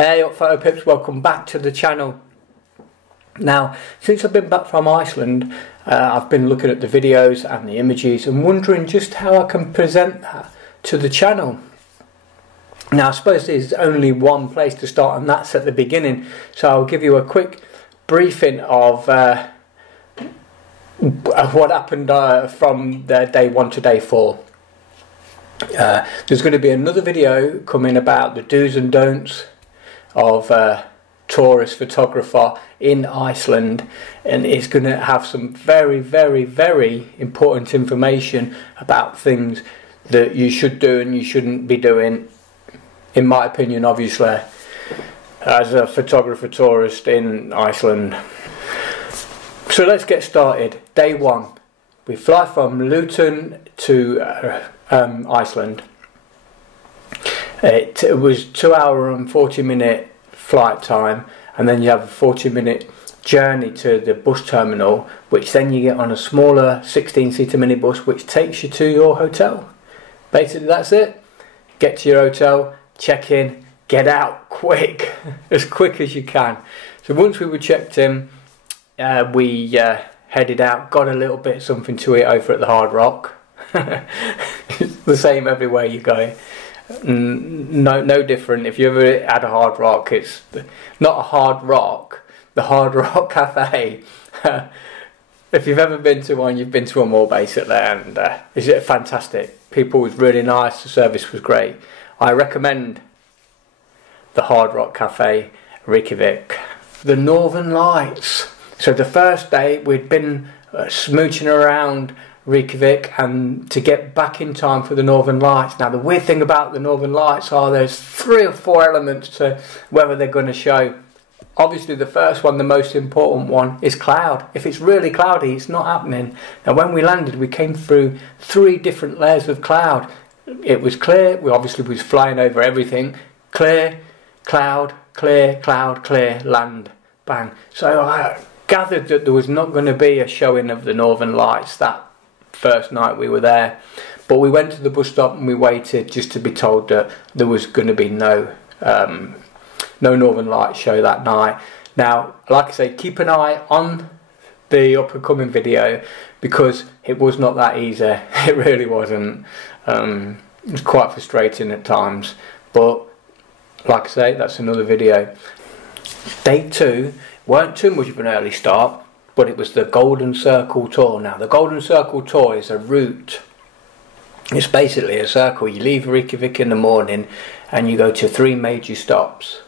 Hey up photo pips, welcome back to the channel. Now, since I've been back from Iceland, I've been looking at the videos and the images and wondering just how I can present that to the channel. Now, I suppose there's only one place to start, and that's at the beginning. So I'll give you a quick briefing of what happened from day 1 to day 4. There's going to be another video coming about the do's and don'ts of tourist photographer in Iceland, and it's going to have some very, very, very important information about things that you should do and you shouldn't be doing, in my opinion, obviously, as a photographer tourist in Iceland. So let's get started. Day 1, we fly from Luton to Iceland. It was 2 hour and 40-minute flight time, and then you have a 40-minute journey to the bus terminal, which then you get on a smaller 16-seater minibus which takes you to your hotel. Basically that's it. Get to your hotel, check in, get out quick, as quick as you can. So once we were checked in, we headed out, got a little bit something to eat over at the Hard Rock. It's the same everywhere you go. No different. If you ever had a Hard Rock, it's not a Hard Rock, the Hard Rock Cafe. If you've ever been to one, you've been to them all basically, and it's fantastic. People was really nice, the service was great. I recommend the Hard Rock Cafe, Reykjavík. The Northern Lights. So the first day we'd been smooching around Reykjavík, and to get back in time for the Northern Lights. Now the weird thing about the Northern Lights are there's 3 or 4 elements to whether they're going to show. Obviously the first one, the most important one, is cloud. If it's really cloudy, it's not happening. Now when we landed, we came through 3 different layers of cloud. It was clear, we obviously was flying over everything. Clear, cloud, clear, cloud, clear, land, bang. So I gathered that there was not going to be a showing of the Northern Lights that first night we were there, but we went to the bus stop and we waited just to be told that there was going to be no Northern Lights show that night. Now, like I say, keep an eye on the up and coming video, because it was not that easy. It really wasn't. It was quite frustrating at times, but like I say, that's another video. Day 2 weren't too much of an early start, but it was the Golden Circle Tour. Now the Golden Circle Tour is a route. It's basically a circle. You leave Reykjavík in the morning and you go to 3 major stops.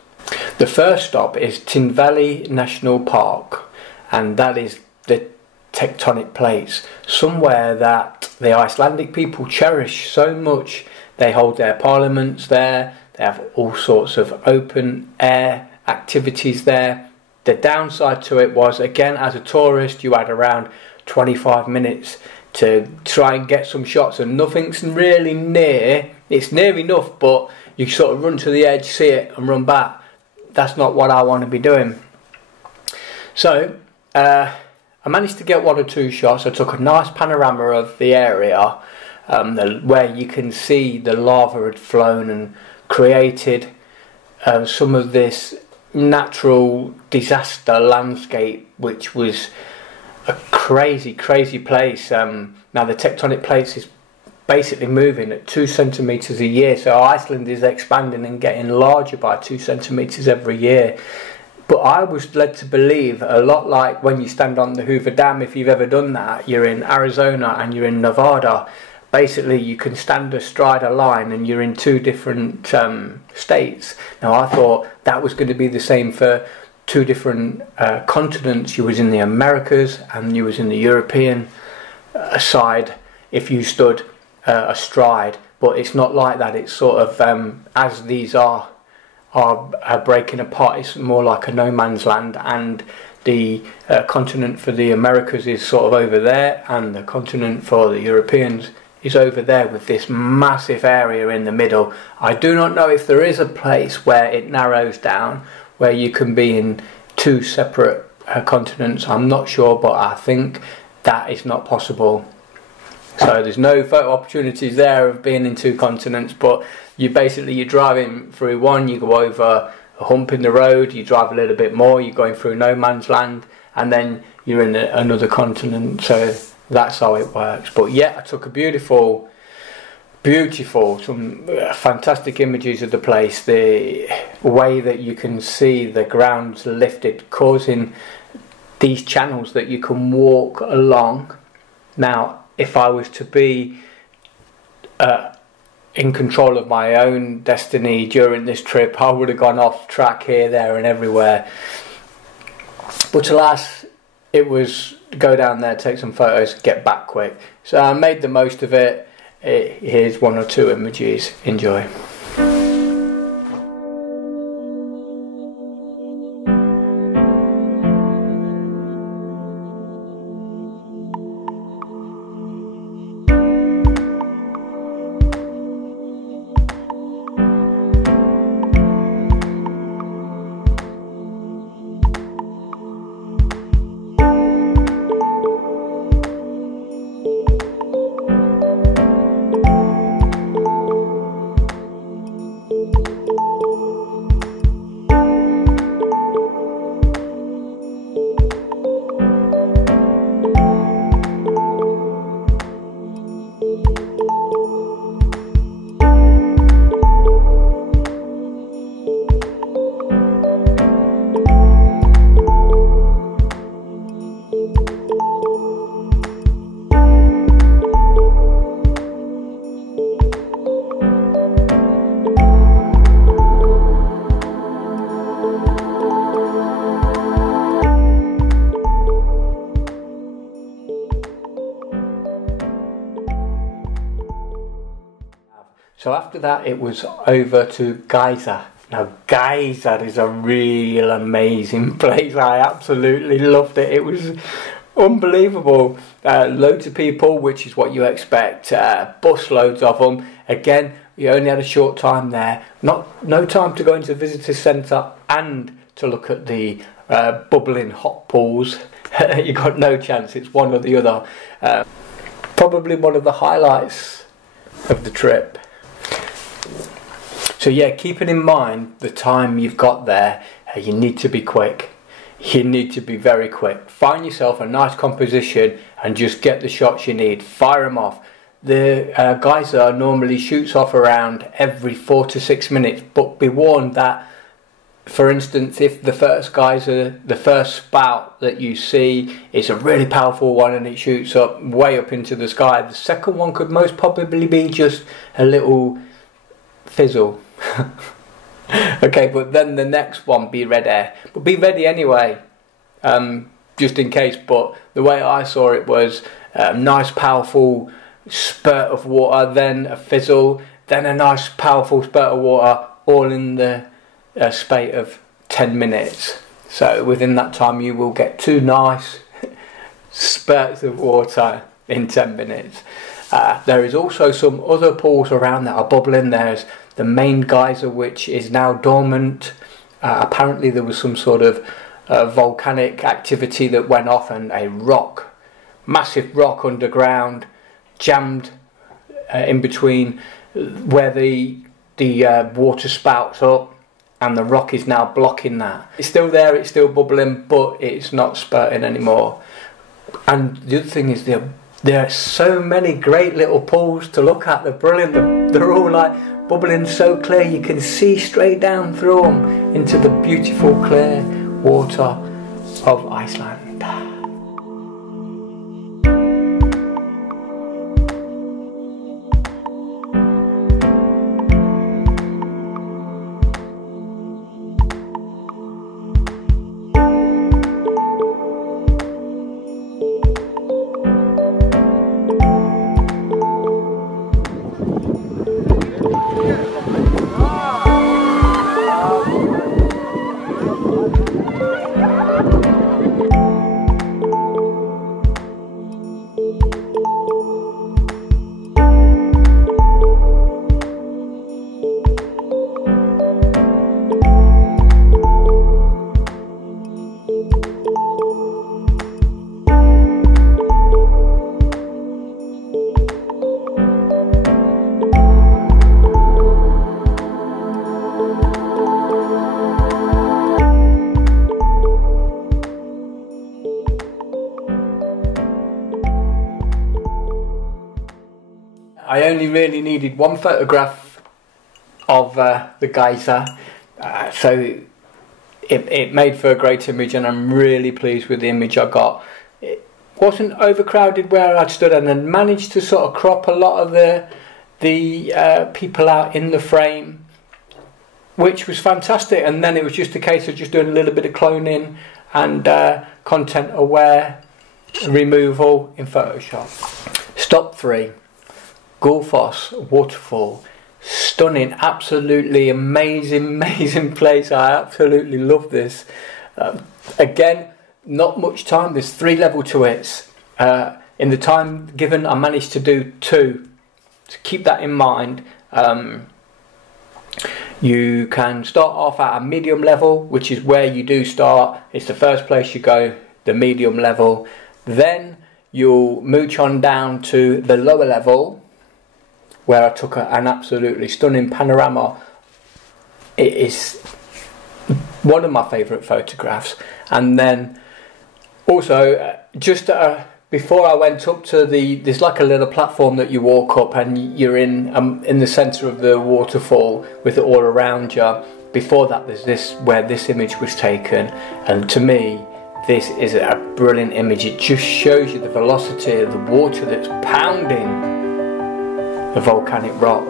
The first stop is Thingvellir National Park, and that is the tectonic plates, somewhere that the Icelandic people cherish so much. They hold their parliaments there, they have all sorts of open air activities there. The downside to it was, again, as a tourist, you had around 25 minutes to try and get some shots, and nothing's really near. It's near enough, but you sort of run to the edge, see it, and run back. That's not what I want to be doing. So, I managed to get 1 or 2 shots. I took a nice panorama of the area, where you can see the lava had flown and created some of this natural disaster landscape, which was a crazy place. Now the tectonic plates is basically moving at 2 centimeters a year, so Iceland is expanding and getting larger by 2 centimeters every year. But I was led to believe, a lot like when you stand on the Hoover Dam, if you've ever done that, you're in Arizona and you're in Nevada. Basically you can stand astride a line and you're in 2 different states. Now I thought that was going to be the same for 2 different continents. You was in the Americas and you was in the European side if you stood astride, but it's not like that. It's sort of as these are breaking apart, it's more like a no man's land, and the continent for the Americas is sort of over there, and the continent for the Europeans is over there, with this massive area in the middle. I do not know if there is a place where it narrows down, where you can be in 2 separate continents. I'm not sure, but I think that is not possible. So there's no photo opportunities there of being in 2 continents, but you're driving through one, you go over a hump in the road, you drive a little bit more, you're going through no man's land, and then you're in another continent. So that's how it works. But yeah, I took a beautiful, some fantastic images of the place. The way that you can see the ground's lifted, causing these channels that you can walk along. Now, if I was to be in control of my own destiny during this trip, I would have gone off track here, there and everywhere. But alas, it was go down there, take some photos, get back quick. So I made the most of it. Here's one or two images. Enjoy. So after that, it was over to Geyser. Now, Geyser is a real amazing place. I absolutely loved it. It was unbelievable. Loads of people, which is what you expect. Bus loads of them. Again, we only had a short time there. No time to go into the visitor centre and to look at the bubbling hot pools. You got no chance. It's one or the other. Probably one of the highlights of the trip. So yeah, keeping in mind the time you've got there, you need to be quick. You need to be very quick. Find yourself a nice composition and just get the shots you need. Fire them off. The geyser normally shoots off around every 4 to 6 minutes, but be warned that, for instance, if the first geyser, the first spout that you see is a really powerful one and it shoots up way up into the sky, the second one could most probably be just a little fizzle. Okay, but then the next one, be ready. But be ready anyway, just in case. But the way I saw it was a nice powerful spurt of water, then a fizzle, then a nice powerful spurt of water, all in the spate of 10 minutes. So within that time you will get 2 nice spurts of water in 10 minutes. There is also some other pools around that are bubbling. There's the main geyser, which is now dormant. Apparently there was some sort of volcanic activity that went off, and a rock, massive rock underground, jammed in between where the water spouts up, and the rock is now blocking that. It's still there, it's still bubbling, but it's not spurting anymore. And the other thing is there are so many great little pools to look at. They're brilliant. They're all like bubbling so clear you can see straight down through them into the beautiful clear water of Iceland. only really needed one photograph of the geyser, so it made for a great image, and I'm really pleased with the image I got. It wasn't overcrowded where I'd stood, and then managed to sort of crop a lot of the people out in the frame, which was fantastic. And then it was just a case of just doing a little bit of cloning and content aware removal in Photoshop. Stop 3, Gullfoss waterfall. Stunning, absolutely amazing place. I absolutely love this. Again, not much time. There's 3 levels to it. In the time given, I managed to do 2. So keep that in mind. You can start off at a medium level, which is where you do start. It's the first place you go, the medium level. Then you'll mooch on down to the lower level, where I took an absolutely stunning panorama. It is one of my favourite photographs. And then also just before I went up to there's like a little platform that you walk up, and you're in the centre of the waterfall with it all around you. Before that, there's this where this image was taken, and to me this is a brilliant image. It just shows you the velocity of the water that's pounding the volcanic rock.